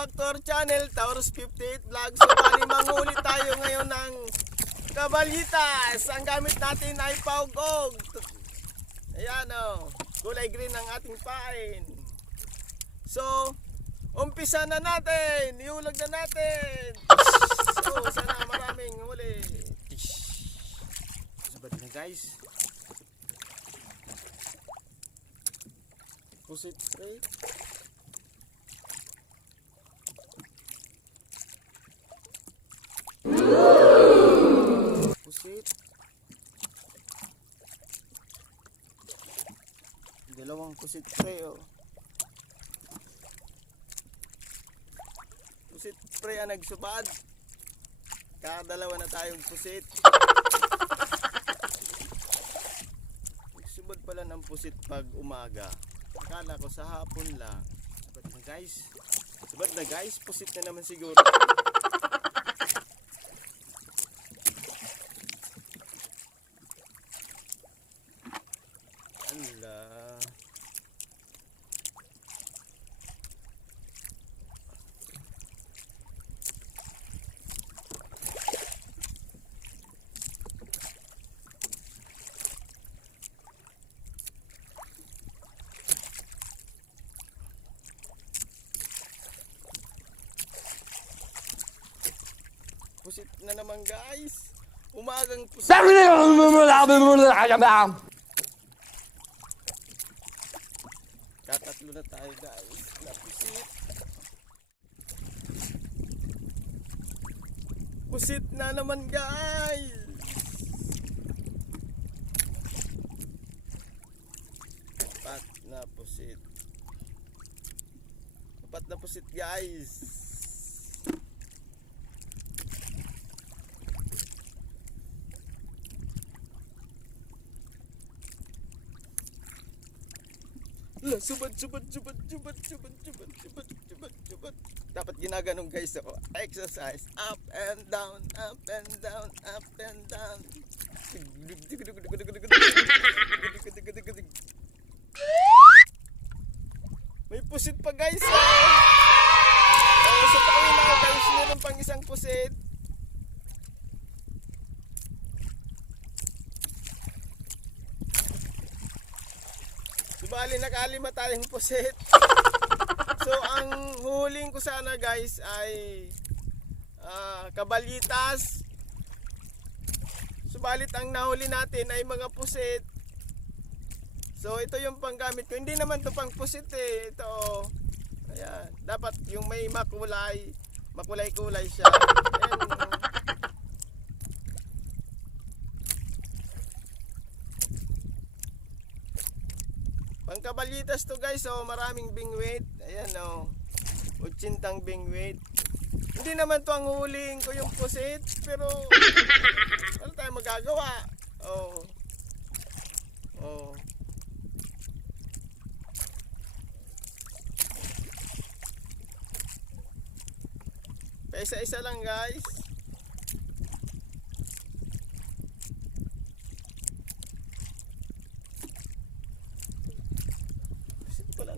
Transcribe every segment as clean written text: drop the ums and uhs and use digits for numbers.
back to our channel, Taurus 58 Vlog. So bali manghuli tayo ngayon ng kabalyitas. Ang gamit natin ay paugog. Ayan o, kulay green ang ating pain. So, umpisa na natin, iulag na natin. So, sana maraming huli. Sabat na guys. Pusit spray. Pusit. Dalawang pusit spray oh. Pusit spray ang nagsubad. Kadalawa na tayong pusit. Nagsubad pala ng pusit pag umaga. Akala ko sa hapon lang. Sabat na guys. Sabat na guys. Pusit na naman siguro. Ala. Pusit na naman guys. Umagang pusit. Tatatlo na tayo guys. Na pusit. Pusit na naman guys. Apat na pusit. Apat na pusit guys. Subad. Dapat ginaganong guys ako. Exercise. Up and down, up and down, up and down. May pusit pa guys. Sa tawin ako guys, meron pang isang pusit. Bali nakalima tayong pusit. So ang huling ko sana guys ay kabalyitas. Subalit ang nahuli natin ay mga pusit. So ito yung panggamit ko. Hindi naman to pang pusit eh. Ito. Ayan. Dapat yung may makulay-kulay siya. Ayan. Pangkabalyitas to guys, oh, maraming bingwit. Ayan oh. 80 bingwit. Hindi naman to ang huling ko yung pusit, pero ano tayo magagawa? Oh. Oh. Isa-isa lang guys.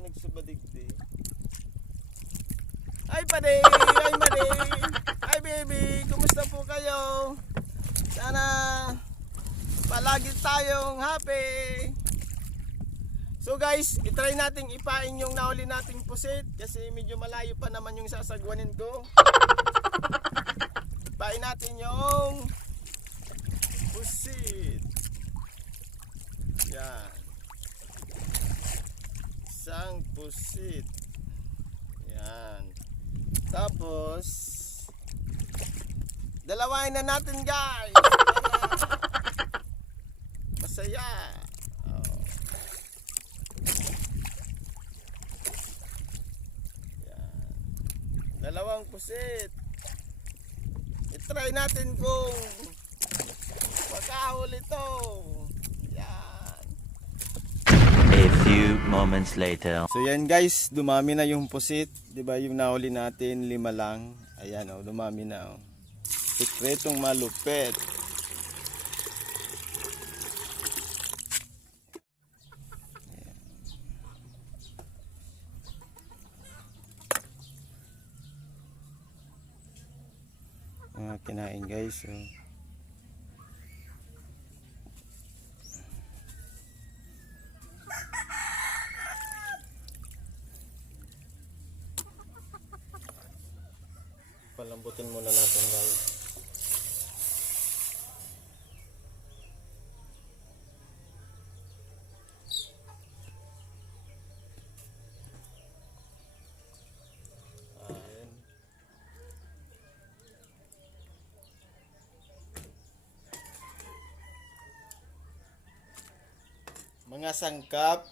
Nagsubadigdi. Ay pade, ay made, ay baby, kumusta po kayo? Sana palagi tayong happy. So guys, itry nating ipain yung nahuli nating pusit kasi medyo malayo pa naman yung sasagwanin ko. Ipain natin yung pusit. Yan. Isang pusit. Yan. Tapos dalawain na natin guys. Masaya. Oh. Yan. Dalawang pusit. I-try natin kung makahuli ito. A few moments later. So yan guys, dumami na yung pusit, 'di ba? Yung nahuli natin 5 lang. Ayan oh, dumami na oh. Sikretong malupit. guys. So, palambutin muna natin guys. Ayan. Mga sangkap.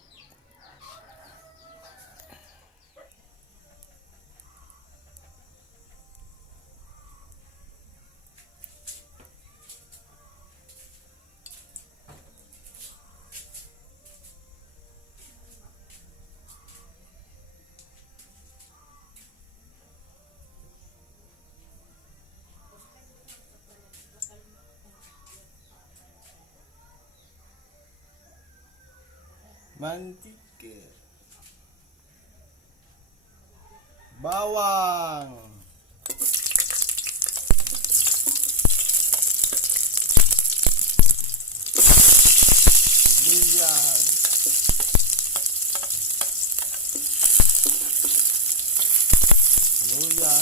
Mantika, bawang, sibuyas, luya,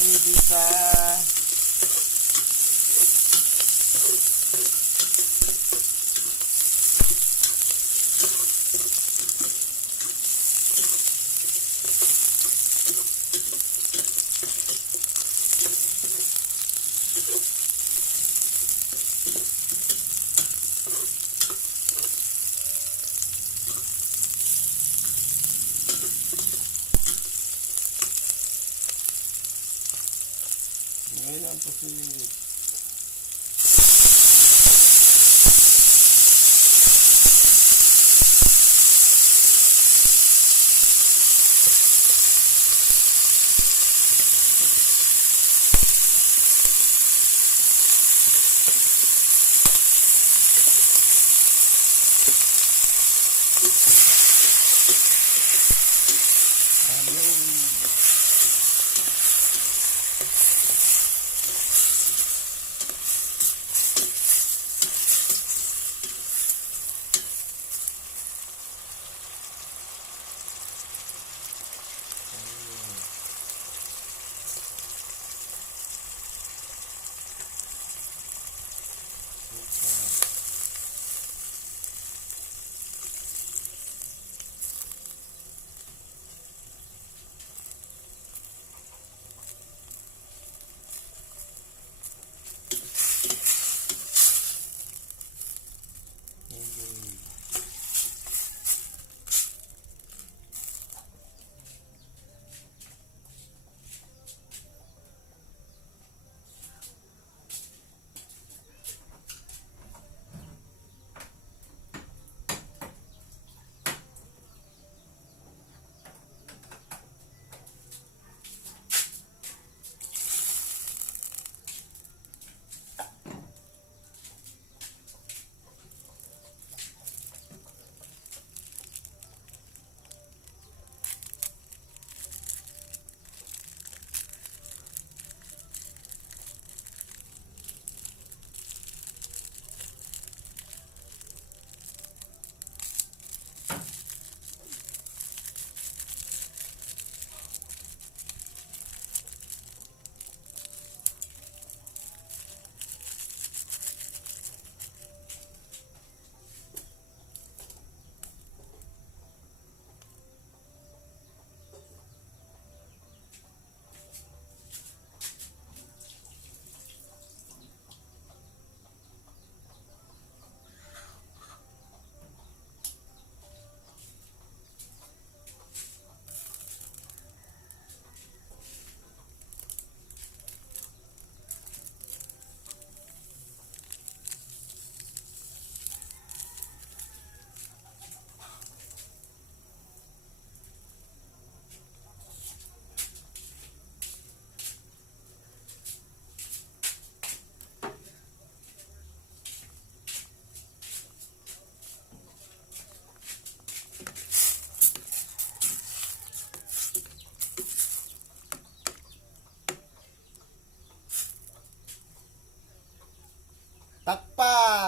igisa. Ngayon ang posible.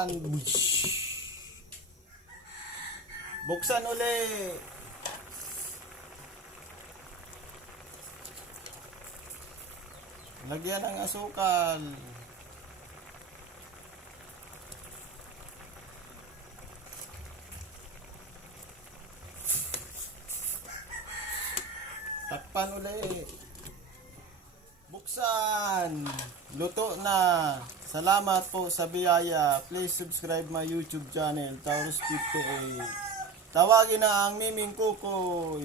Buksan. Buksan uli. Lagyan ng asukal. Takpan uli. Buksan. Luto na. Salamat po sa biyaya. Please subscribe my YouTube channel, Taurus 58. Tawagin na ang Miming Kukoy.